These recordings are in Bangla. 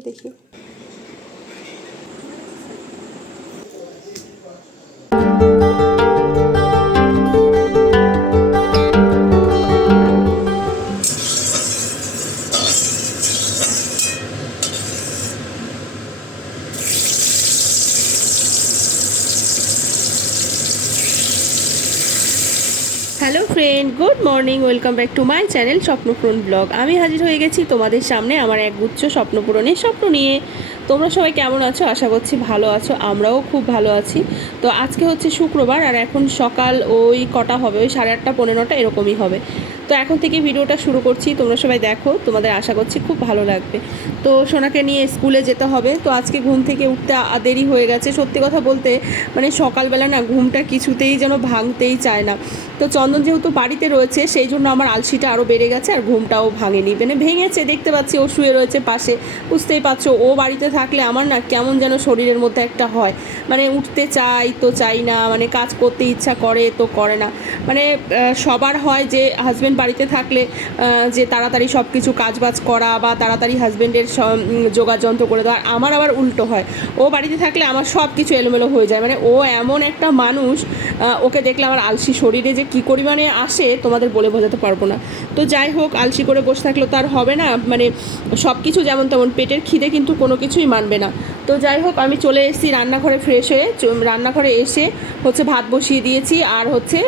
দেখি। Hello friend, good morning, welcome back to my channel Swapnapuran blog. আমি হাজির হয়ে গেছি তোমাদের সামনে আমার এক গুচ্ছ স্বপ্নপূরণের স্বপ্ন নিয়ে। তোমরা সবাই কেমন আছো? আশা করছি ভালো আছো, আমরাও খুব ভালো আছি। তো আজকে হচ্ছে শুক্রবার আর এখন সকাল ওই কটা হবে? ওই সাড়ে আটটা পনেরোটা এরকমই হবে। তো এখন থেকে ভিডিওটা শুরু করছি, তোমরা সবাই দেখো, তোমাদের আশা করছি খুব ভালো লাগবে। তো সোনাকে নিয়ে স্কুলে যেতে হবে, তো আজকে ঘুম থেকে উঠতে দেরি হয়ে গেছে। সত্যি কথা বলতে মানে সকালবেলা না ঘুমটা কিছুতেই যেন ভাঙতেই চায় না। তো চন্দন যেহেতু বাড়িতে রয়েছে, সেই জন্য আমার আলসিটা আরও বেড়ে গেছে আর ঘুমটাও ভাঙেনি। মানে ভেঙেছে, দেখতে পাচ্ছি ও শুয়ে রয়েছে পাশে, বুঝতেই পারছ, ও বাড়িতে থাকলে আমার না কেমন যেন শরীরের মধ্যে একটা হয়। মানে উঠতে চাই তো চাই না মানে কাজ করতে ইচ্ছা করে তো করে না। মানে সবার হয় যে হাজব্যান্ড বাড়িতে থাকলে যে তাড়াতাড়ি সব কিছু কাজবাজ করা বা তাড়াতাড়ি হাজব্যান্ডের যোগাযন্ত্র করে দেওয়া আর আমার আবার উল্টো হয়। ও বাড়িতে থাকলে আমার সব কিছু এলোমেলো হয়ে যায়। মানে ও এমন একটা মানুষ ওকে দেখলে আমার আলসি শরীরে যে কী পরিমাণে আসে তোমাদের বলে বোঝাতে পারব না। তো যাই হোক, আলসি করে বসে থাকলেও তার হবে না। মানে সব কিছু যেমন তেমন, পেটের খিদে কিন্তু কোনো কিছুই মানবে না। তো যাই হোক, আমি চলে এসেছি রান্নাঘরে ফ্রেশ হয়ে। রান্নাঘরে এসে হচ্ছে ভাত বসিয়ে দিয়েছি। আর হচ্ছে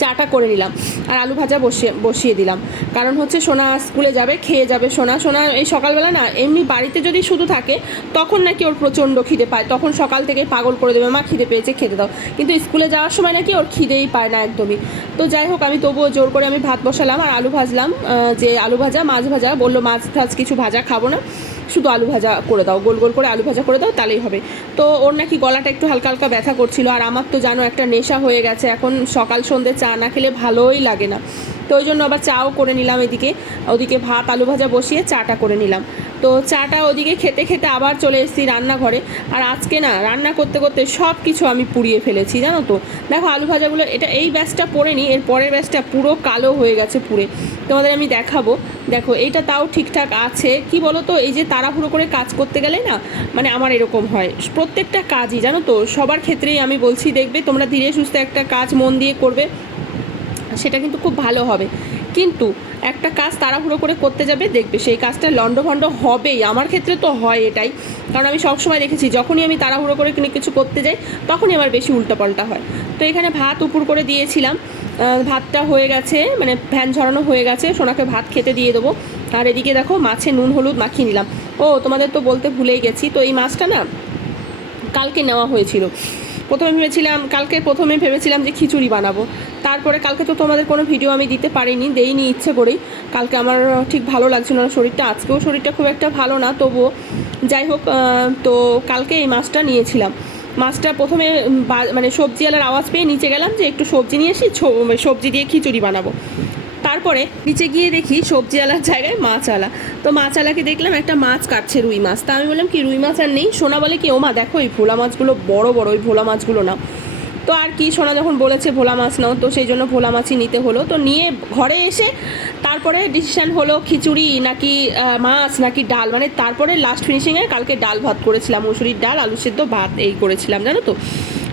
চাটা করে নিলাম আর আলু ভাজা বসিয়ে বসিয়ে দিলাম। কারণ হচ্ছে সোনা স্কুলে যাবে, খেয়ে যাবে সোনা। সোনা এই সকালবেলা না, এমনি বাড়িতে যদি শুধু থাকে, তখন নাকি ওর প্রচণ্ড খিদে পায়। তখন সকাল থেকে পাগল করে দেবে, মা, খিদে পেয়েছে, খেতে দাও। কিন্তু স্কুলে যাওয়ার সময় নাকি ওর খিদেই পায় না একদমই। তো যাই হোক, আমি তবুও জোর করে আমি ভাত বসালাম আর আলু ভাজলাম যে আলু ভাজা, মাছ ভাজা। বলল মাছ টাছ কিছু ভাজা খাব না। শুধু আলু ভাজা করে দাও, গোল গোল করে আলু ভাজা করে দাও, তাহলেই হবে। তো ওর নাকি গলাটা একটু হালকা হালকা ব্যথা করছিল, আর আমার তো জানো একটা নেশা হয়ে গেছে, এখন সকাল সন্ধে চা না খেলে ভালোই লাগে না। তো ওই জন্য আবার চাও করে নিলাম এদিকে। ওদিকে ভাত, আলু ভাজা বসিয়ে চাটা করে নিলাম। তো চাটা ওদিকে খেতে খেতে আবার চলে এসেছি রান্নাঘরে। আর আজকে না, রান্না করতে করতে সব কিছু আমি পুড়িয়ে ফেলেছি, জানো তো? দেখো আলু ভাজাগুলো, এটা এই ব্যাসটা পরে নি, এর পরের ব্যাসটা পুরো কালো হয়ে গেছে পুড়ে। তোমাদের আমি দেখাবো। দেখো, এইটা তাও ঠিকঠাক আছে। কি বলো তো এই যে তাড়াহুড়ো করে কাজ করতে গেলে না মানে আমার এরকম হয়। প্রত্যেকটা কাজই, জানো তো? সবার ক্ষেত্রেই আমি বলছি, দেখবে তোমরা ধীরে সুস্থে একটা কাজ মন দিয়ে করবে। সেটা কিন্তু খুব ভালো হবে। কিন্তু একটা কাজ তাড়াহুড়ো করে করতে যাবে, দেখবে সেই কাজটা লণ্ডভণ্ড হবেই। আমার ক্ষেত্রে তো হয় এটাই। কারণ আমি সবসময় দেখেছি, যখনই আমি তাড়াহুড়ো করে কিনে কিছু করতে যাই, তখনই আমার বেশি উল্টোপাল্টা হয়। তো এখানে ভাত উপর করে দিয়েছিলাম। ভাতটা হয়ে গেছে মানে ফ্যান ঝরানো হয়ে গেছে, সোনাকে ভাত খেতে দিয়ে দেবো। আর এদিকে দেখো, মাছে নুন, হলুদ মাখিয়ে নিলাম। ও, তোমাদের তো বলতে ভুলেই গেছি। তো এই মাছটা না, কালকে নেওয়া হয়েছিল। প্রথমে ভেবেছিলাম, কালকে প্রথমে ভেবেছিলাম যে খিচুড়ি বানাবো। তারপরে কালকে তো তোমাদের কোনো ভিডিও আমি দিতে পারিনি, দেইনি ইচ্ছে করেই। কালকে আমার ঠিক ভালো লাগছিল না শরীরটা, আজকেও শরীরটা খুব একটা ভালো না, তবুও যাই হোক তো কালকে এই মাছটা নিয়েছিলাম। মাছটা প্রথমে মানে সবজিওয়ালার আওয়াজ পেয়ে নিচে গেলাম যে একটু সবজি নিয়ে এসি সবজি দিয়ে খিচুড়ি বানাবো। তারপরে নিচে গিয়ে দেখি সবজিওয়ালার জায়গায় মাছ আলা। তো মাছ আলাকে দেখলাম একটা মাছ কাটছে রুই মাছ। তা আমি বললাম, কি, রুই মাছ আর নেই? সোনা বলে কি, ও মা, দেখো এই ভোলা মাছগুলো বড় বড়, ওই ভোলা মাছগুলো নাও। তো আর কি, সোনা যখন বলেছে ভোলা মাছ নাও, তো সেই জন্য ভোলা মাছই নিতে হলো। তো নিয়ে ঘরে এসে তারপরে ডিসিশান হলো খিচুড়ি নাকি মাছ নাকি ডাল? মানে তারপরে লাস্ট ফিনিশিংয়ে কালকে ডাল ভাত করেছিলাম, মুসুরির ডাল, আলু সেদ্ধ ভাত, এই করেছিলাম, জানো তো?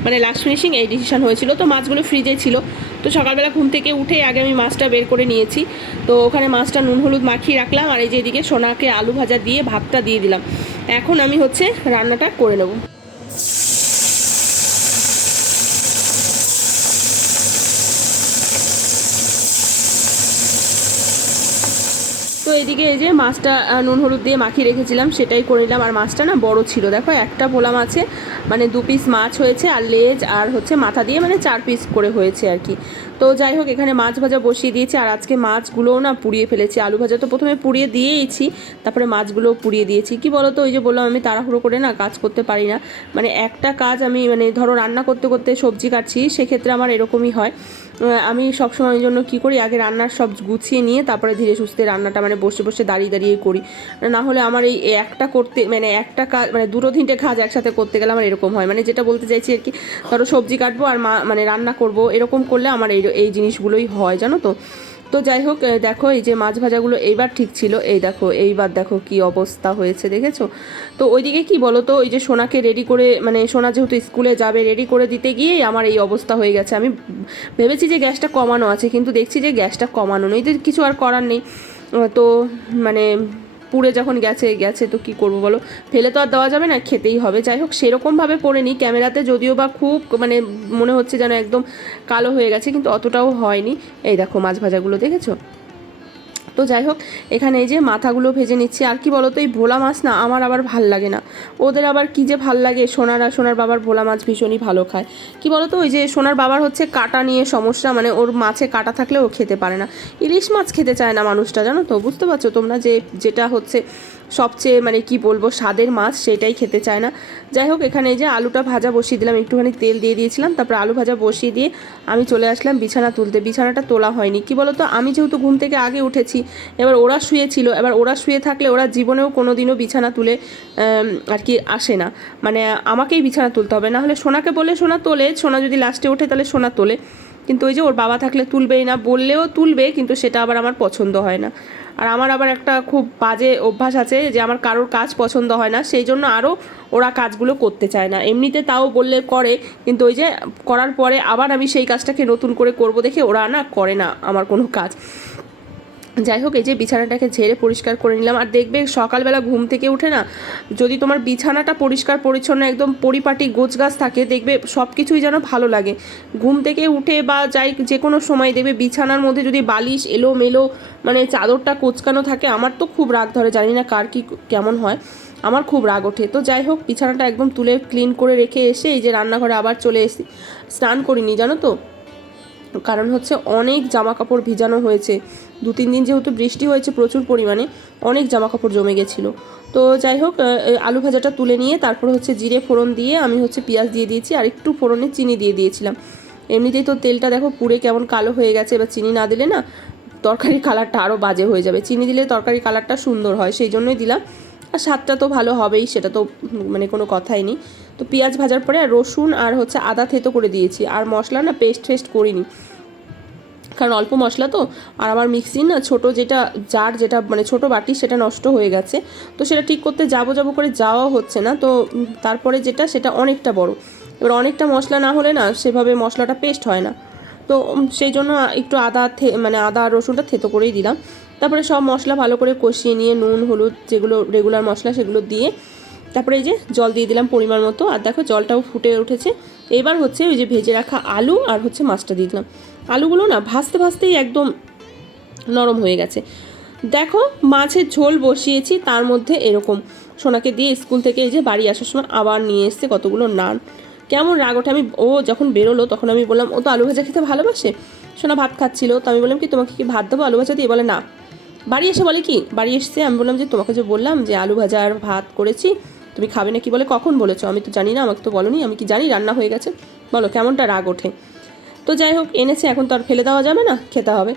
মানে লাস্ট ফিনিশিং এই ডিসিশন হয়েছিল। তো মাছগুলো ফ্রিজে ছিল। তো সকালবেলা ঘুম থেকে উঠে আগে আমি মাছটা বের করে নিয়েছি। তো ওখানে মাছটা নুন হলুদ মাখিয়ে রাখলাম আর এই যে এদিকে সোনাকে আলু ভাজা দিয়ে ভাতটা দিয়ে দিলাম। এখন আমি হচ্ছে রান্নাটা করে নেব। তো এদিকে এই যে মাছটা নুন হলুদ দিয়ে মাখিয়ে রেখেছিলাম, সেটাই করে নিলাম। আর মাছটা না বড় ছিল। দেখো, একটা ভোলা মাছে মানে দু পিস মাছ হয়েছে, আর লেজ আর হচ্ছে মাথা দিয়ে মানে চার পিস করে হয়েছে আর কি। তো যাই হোক, এখানে মাছ ভাজা বসিয়ে দিয়েছি, আর আজকে মাছগুলোও না পুড়িয়ে ফেলেছি। আলু ভাজা তো প্রথমে পুড়িয়ে দিয়েইছি, তারপরে মাছগুলোও পুড়িয়ে দিয়েছি। কি বলো তো ওই যে বললাম আমি তাড়াহুড়ো করে না কাজ করতে পারি না। মানে একটা কাজ আমি মানে ধরো রান্না করতে করতে সবজি কাটছি, সেক্ষেত্রে আমার এরকমই হয়। আমি সবসময় ওই জন্য কী করি, আগে রান্নার সব গুছিয়ে নিয়ে তারপরে ধীরে সুস্থে রান্নাটা মানে বসে বসে দাঁড়িয়ে দাঁড়িয়ে করি। না হলে আমার এই একটা করতে মানে একটা কাজ মানে দুটো তিনটে কাজ একসাথে করতে গেলে আমার এরকম হয়। মানে যেটা বলতে চাইছি আর কি, ধরো সবজি কাটবো আর মা মানে রান্না করব, এরকম করলে আমার এই এই জিনিসগুলোই হয়, জানো তো? তো যাই হোক দেখো এই যে মাছ ভাজাগুলো এইবার ঠিক ছিল। এই দেখো, এইবার দেখো কি অবস্থা হয়েছে, দেখেছ? তো ওইদিকে কি বলো তো, ওই যে সোনাকে রেডি করে মানে সোনা যেহেতু স্কুলে যাবে রেডি করে দিতে গিয়েই আমার এই অবস্থা হয়ে গেছে। আমি ভেবেছি যে গ্যাসটা কমানো আছে, কিন্তু দেখছি যে গ্যাসটা কমানো নেই। তো কিছু আর করার নেই। তো মানে পুড়ে যখন গেছে গেছে তো কি করব বলো? ফেলে তো আর দেওয়া যাবে না, খেতেই হবে। যাই হোক, সেরকমভাবে পড়েনি ক্যামেরাতে যদিও বা খুব মানে মনে হচ্ছে যেন একদম কালো হয়ে গেছে, কিন্তু অতটাও হয়নি। এই দেখো মাছ ভাজাগুলো দেখেছ? তো যাই হোক, এখানে এই যে মাথাগুলো ভেজে নিচ্ছি। আর কি বলো তো এই ভোলা মাছ না আমার আবার ভালো লাগে না। ওদের আবার কি যে ভালো লাগে, সোনার আর সোনার বাবার ভোলা মাছ ভীষণই ভালো খায়। কি বলো তো ওই যে সোনার বাবার হচ্ছে কাটা নিয়ে সমস্যা মানে ওর মাছে কাটা থাকলে ও খেতে পারে না। ইলিশ মাছ খেতে চায় না মানুষটা, জানো তো? বুঝতে পারছ? তোমরা যে, যেটা হচ্ছে সবচেয়ে মানে কি বলব, স্বাদের মাছ সেটাই খেতে চায় না। যাই হোক, এখানে এই যে আলুটা ভাজা বসিয়ে দিলাম, একটুখানি তেল দিয়ে দিয়েছিলাম। তারপর আলু ভাজা বসিয়ে দিয়ে আমি চলে আসলাম বিছানা তুলতে। বিছানাটা তোলা হয়নি। কি বলো তো আমি যেহেতু ঘুম থেকে আগে উঠেছি এবার ওরা শুয়েছিল। এবার ওরা শুয়ে থাকলে ওরা জীবনেও কোনো দিনও বিছানা তুলে আর কি আসে না। মানে আমাকেই বিছানা তুলতে হবে। না হলে সোনাকে বলে সোনা তোলে, সোনা যদি লাস্টে ওঠে তাহলে সোনা তোলে। কিন্তু ওই যে ওর বাবা থাকলে তুলবেই না, বললেও তুলবে, কিন্তু সেটা আবার আমার পছন্দ হয় না। আর আমার আবার একটা খুব বাজে অভ্যাস আছে যে আমার কারোর কাজ পছন্দ হয় না, সেই জন্য আরও ওরা কাজগুলো করতে চায় না। এমনিতে তাও বললে করে, কিন্তু ওই যে করার পরে আবার আমি সেই কাজটাকে নতুন করে করব দেখে ওরা না করে না আমার কোনো কাজ। যাই হোক এই যে বিছানাটাকে ঝেড়ে পরিষ্কার করে নিলাম। আর দেখবে, সকালবেলা ঘুম থেকে উঠে না, যদি তোমার বিছানাটা পরিষ্কার, পরিচ্ছন্ন, একদম পরিপাটি গোছগাছ থাকে, দেখবে সব কিছুই যেন ভালো লাগে। ঘুম থেকে উঠে বা যাই যে কোনো সময় দেখবে, বিছানার মধ্যে যদি বালিশ এলো মেলো মানে চাদরটা কোচকানো থাকে, আমার তো খুব রাগ ধরে, জানি না কার কি কেমন হয়, আমার খুব রাগ ওঠে। তো যাই হোক বিছানাটা একদম তুলে ক্লিন করে রেখে এসে এই যে রান্নাঘরে আবার চলে এসেছি। স্নান করিনি, জানো তো? কারণ হচ্ছে অনেক জামা কাপড় ভিজানো হয়েছে। দু তিন দিন যেহেতু বৃষ্টি হয়েছে প্রচুর পরিমাণে, অনেক জামা কাপড় জমে গেছিল। তো যাই হোক আলু ভাজাটা তুলে নিয়ে তারপর হচ্ছে জিরে ফোড়ন দিয়ে আমি হচ্ছে পেঁয়াজ দিয়ে দিয়েছি আর একটু ফোড়নে চিনি দিয়ে দিয়েছিলাম। এমনিতেই তো তেলটা দেখো পুড়ে কেমন কালো হয়ে গেছে, এবার চিনি না দিলে না তরকারির কালারটা আরও বাজে হয়ে যাবে। চিনি দিলে তরকারির কালারটা সুন্দর হয়, সেই জন্যই দিলাম। আর স্বাদটা তো ভালো হবেই, সেটা তো মানে কোনো কথাই নেই। তো পেঁয়াজ ভাজার পরে আর রসুন আর হচ্ছে আদা থেতো করে দিয়েছি। আর মশলা না পেস্ট ফেস্ট করিনি। কারণ অল্প মশলা তো। আর আমার মিক্সি না ছোট যেটা জার যেটা মানে ছোট বাটি সেটা নষ্ট হয়ে গেছে। তো সেটা ঠিক করতে যাব যাব করে যাওয়া হচ্ছে না। তো তারপরে যেটা, সেটা অনেকটা বড়। এবার অনেকটা মশলা না হলে না সেভাবে মশলাটা পেস্ট হয় না। তো সেই জন্য একটু আদা থে- মানে আদা আর রসুনটা থেতো করেই দিলাম। তারপরে সব মশলা ভালো করে কষিয়ে নিয়ে নুন, হলুদ যেগুলো রেগুলার মশলা সেগুলো দিয়ে তারপরে এই যে জল দিয়ে দিলাম পরিমাণ মতো, আর দেখো জলটাও ফুটে উঠেছে। এবার হচ্ছে ওই যে ভেজে রাখা আলু আর হচ্ছে মাছটা দিয়ে দিলাম। আলুগুলো না ভাজতে ভাজতেই একদম নরম হয়ে গেছে। দেখো মাছের ঝোল বসিয়েছি, তার মধ্যে এরকম। সোনাকে দিয়ে স্কুল থেকে এই যে বাড়ি আসার সময় আবার নিয়ে এসছে কতগুলো নান। কেমন রাগ ওঠে, আমি ও যখন বেরোলো তখন আমি বললাম, ও তো আলু ভাজা খেতে ভালোবাসে? সোনা ভাত খাচ্ছিল, তো আমি বললাম, কি তোমাকে কি ভাত দেবো, আলু ভাজা দিয়ে? বলে, না। বাড়ি এসে বলে কি? বাড়ি এসছে আমি বললাম যে, তোমাকে যে বললাম যে, আলু ভাজা আর ভাত করেছি তুমি খাবে না কি বলে কখন বলেছ? আমি তো জানি না, আমাকে তো বলনি, আমি কি জানি, রান্না হয়ে গেছে। বলো, কেমনটা রাগ ওঠে? তো যাই হোক, এনেছে, এখন তো আর ফেলে দেওয়া যাবে না, খেতে হবে।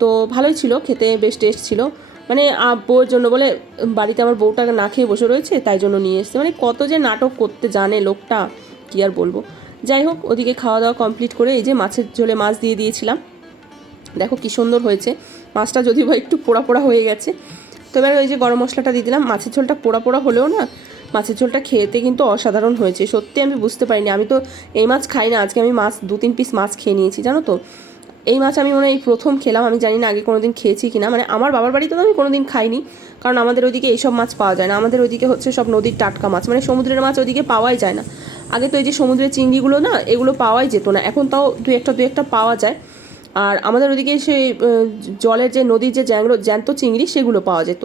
তো ভালোই ছিল, খেতে বেশ টেস্ট ছিল। মানে বউয়ের জন্য বলে, বাড়িতে আমার বউটা না খেয়ে বসে রয়েছে, তাই জন্য নিয়ে এসছে। মানে কত যে নাটক করতে জানে লোকটা, কি আর বলব। যাই হোক, ওদিকে খাওয়া দাওয়া কমপ্লিট করে এই যে মাছের ঝোলে মাছ দিয়ে দিয়েছিলাম। দেখো কি সুন্দর হয়েছে, মাছটা যদিও বা একটু পোড়া পোড়া হয়ে গেছে। তো এবার ওই যে গরম মশলাটা দিয়ে দিলাম, মাছের ঝোলটা পোড়া পোড়া হলেও না মাছের ঝোলটা খেতে কিন্তু অসাধারণ হয়েছে। সত্যি আমি বুঝতে পারিনি। আমি তো এই মাছ খাই না। আজকে আমি মাছ, দু, তিন পিস মাছ খেয়ে নিয়েছি, জানো তো? এই মাছ আমি মনে হয় প্রথম খেলাম। আমি জানি না আগে কোনো দিন খেয়েছি কি না মানে আমার বাবার বাড়িতে তো আমি কোনো দিন খাইনি। কারণ আমাদের ওইদিকে এইসব মাছ পাওয়া যায় না। আমাদের ওইদিকে হচ্ছে সব নদীর টাটকা মাছ। মানে সমুদ্রের মাছ ওইদিকে পাওয়াই যায় না। আগে তো এই যে সমুদ্রের চিংড়িগুলো না, এগুলো পাওয়াই যেত না। এখন তাও দু একটা দু একটা পাওয়া যায়। আর আমাদের ওদিকে সেই জলের যে নদীর যে জ্যাংড়ো, জ্যান্ত চিংড়ি, সেগুলো পাওয়া যেত।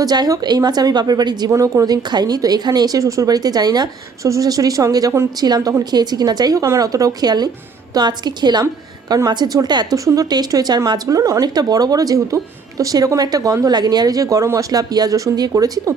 তো যাই হোক, এই মাছ আমি বাপের বাড়ির জীবনেও কোনোদিন খাইনি। তো এখানে এসে শ্বশুর বাড়িতে জানি না শ্বশুর শাশুড়ির সঙ্গে যখন ছিলাম তখন খেয়েছি কিনা, যাই হোক, আমার অতটাও খেয়াল নেই। তো আজকে খেলাম, কারণ মাছের ঝোলটা এত সুন্দর টেস্ট হয়েছে, আর মাছগুলো না অনেকটা বড় বড় যেহেতু, তো সেরকম একটা গন্ধ লাগেনি। আর ওই যে গরম মশলা, পেঁয়াজ, রসুন দিয়ে করেছি তো,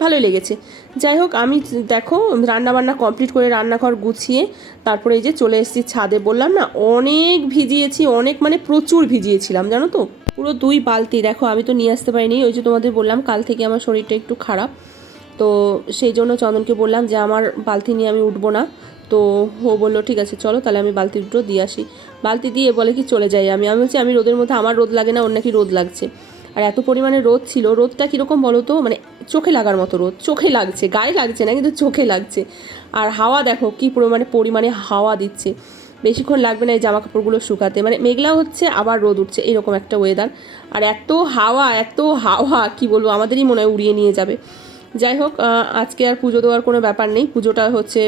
ভালোই লেগেছে। যাই হোক, আমি দেখো রান্না বান্না কমপ্লিট করে রান্নাঘর গুছিয়ে তারপরে এই যে চলে এসেছি ছাদে। বললাম না, অনেক ভিজিয়েছি, অনেক মানে প্রচুর ভিজিয়েছিলাম, জানো তো? পুরো দুই বালতি, দেখো আমি তো নিয়ে আসতে পারিনি, ওই যে তোমাদের বললাম কাল থেকে আমার শরীরটা একটু খারাপ। তো সেই জন্য চন্দনকে বললাম যে আমার বালতি নিয়ে আমি উঠবো না। তো ও বলল, ঠিক আছে, চলো তাহলে আমি বালতি দুটো দিয়ে আসি। বালতি দিয়ে বলে কি চলে যাই আমি। আমি বলছি, আমি রোদের মধ্যে, আমার রোদ লাগে না, ওর নাকি রোদ লাগছে। আর এত পরিমাণে রোদ ছিল, রোদটা কীরকম বলো তো? মানে চোখে লাগার মতো রোদ, চোখে লাগছে, গায়ে লাগছে না, কিন্তু চোখে লাগছে। আর হাওয়া দেখো কী পরিমাণে পরিমাণে হাওয়া দিচ্ছে। বেশিক্ষণ লাগবে না এই জামা কাপড়গুলো শুকাতে। মানে মেঘলা হচ্ছে, আবার রোদ উঠছে, এরকম একটা ওয়েদার আর এত হাওয়া এত হাওয়া, কি বলব, আমাদেরই মনে হয় উড়িয়ে নিয়ে যাবে। যাই হোক আজকে আর পুজো দেওয়ার কোনো ব্যাপার নেই। পুজোটা হচ্ছে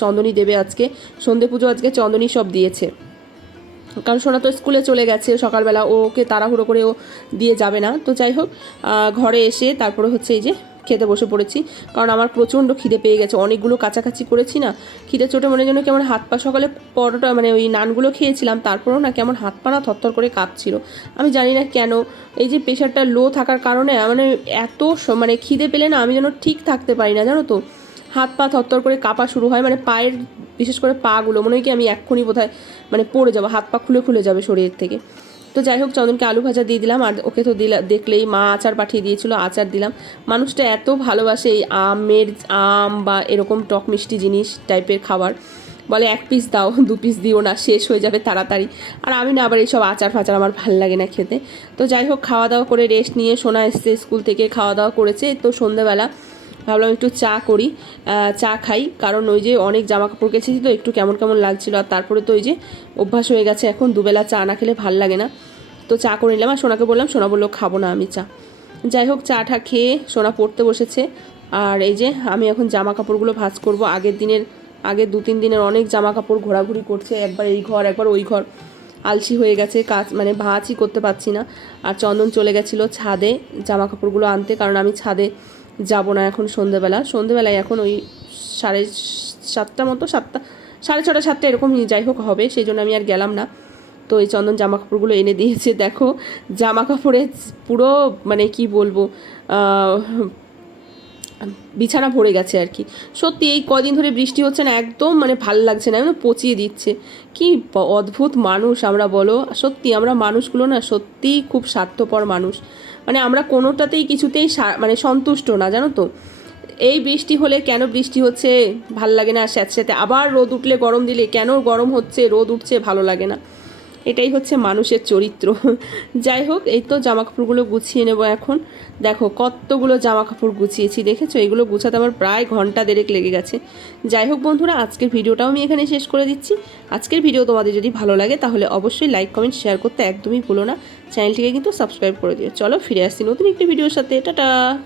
চন্দনী দেবে আজকে। সন্ধে পুজো আজকে চন্দনী সব দিয়েছে। কারণ সোনা তো স্কুলে চলে গেছে, সকালবেলা ওকে তাড়াহুড়ো করে ও দিয়ে যাবে না। তো যাই হোক ঘরে এসে তারপরে হচ্ছে এই যে খেতে বসে পড়েছি। কারণ আমার প্রচণ্ড খিদে পেয়ে গেছে। অনেকগুলো কাছাকাছি করেছি না। খিদে চোটে মনে যেন কেমন হাত পা সকালে পরোটা মানে ওই নানগুলো খেয়েছিলাম, তারপরেও না কেমন হাত পা না থরথর করে কাঁপছিল। আমি জানি না কেন। এই যে প্রেশারটা লো থাকার কারণে মানে এত মানে খিদে পেলে না আমি যেন ঠিক থাকতে পারি না, জানো তো? হাত পা থরথর করে কাঁপা শুরু হয়। মানে পায়ের বিশেষ করে পাগুলো, মনে হয় কি আমি এক্ষুনি বোধহয় মানে পড়ে যাব। হাত পা খুলে খুলে যাবে শরীর থেকে। তো যাই হোক, চন্দনকে আলু ভাজা দিয়ে দিলাম, আর ওকে তো দিলা, দেখলেই মা আচার পাঠিয়ে দিয়েছিল, আচার দিলাম। মানুষটা এত ভালোবাসে এই আমের আম বা এরকম টক মিষ্টি জিনিস টাইপের খাবার। বলে, এক পিস দাও, দু পিস দিও না, শেষ হয়ে যাবে তাড়াতাড়ি। আর আমি না আবার এইসব আচার ফাচার আমার ভালো লাগে না খেতে। তো যাই হোক, খাওয়া দাওয়া করে রেস্ট নিয়ে সোনা এসছে স্কুল থেকে, খাওয়া দাওয়া করেছে। তো সন্ধ্যাবেলা ভাবলাম একটু চা করি চা খাই। কারণ ওই যে অনেক জামা কাপড় কেছেছি তো, একটু কেমন কেমন লাগছিল। আর তারপরে তো ওই যে অভ্যাস হয়ে গেছে এখন, দুবেলা চা না খেলে ভালো লাগে না। তো চা করে নিলাম আর সোনাকে বললাম, সোনা বলল, খাব না আমি চা। যাই হোক চা টা খেয়ে সোনা পড়তে বসেছে। আর এই যে আমি এখন জামা কাপড়গুলো ভাজ করব। আগের দিনের, আগের দু তিন দিনের অনেক জামা কাপড় ঘোরাঘুরি করছে, একবার এই ঘর, একবার ওই ঘর। আলসি হয়ে গেছে, কাজ মানে ভাঁজই করতে পারছি না। আর চন্দন চলে গেছিল ছাদে জামা কাপড়গুলো আনতে, কারণ আমি ছাদে যাব না এখন সন্ধেবেলা। সন্ধেবেলায় এখন ওই সাড়ে সাতটা মতো, সাতটা, সাড়ে ছটা, সাতটা এরকম যাই হোক হবে, সেই জন্য আমি আর গেলাম না। তো এই চন্দন জামা কাপড়গুলো এনে দিয়েছে, দেখো। জামা কাপড়ে পুরো মানে কি বলব বিছানা ভরে গেছে আর কি। সত্যি এই কদিন ধরে বৃষ্টি হচ্ছে না, একদম মানে ভালো লাগছে না একদম পচিয়ে দিচ্ছে। কি অদ্ভুত মানুষ আমরা বলো। সত্যি আমরা মানুষগুলো না সত্যিই খুব স্বার্থপর মানুষ। মানে আমরা কোনোটাতেই কিছুতেই মানে সন্তুষ্ট না, জানো তো? এই বৃষ্টি হলে কেন বৃষ্টি হচ্ছে? ভালো লাগে না স্যাঁতস্যাঁতে। আবার রোদ উঠলে গরম দিলে কেন গরম হচ্ছে, রোদ উঠছে, ভালো লাগে না। এটাই হচ্ছে মানুষের চরিত্র। যাই হোক, এই তো জামা কাপড়গুলো গুছিয়ে নেব এখন। দেখো, কতগুলো জামা কাপড় গুছিয়েছি, দেখেছ? এগুলো গুছাতে আমার প্রায় ঘণ্টা দেড়েক লেগে গেছে। যাই হোক বন্ধুরা, আজকের ভিডিওটাও আমি এখানে শেষ করে দিচ্ছি। আজকের ভিডিও তোমাদের যদি ভালো লাগে, তাহলে অবশ্যই লাইক, কমেন্ট, শেয়ার করতে একদমই ভুলো না। চ্যানেলটিকে কিন্তু সাবস্ক্রাইব করে দিও। চলো, ফিরে আসছি নতুন একটি ভিডিওর সাথে। টাটা!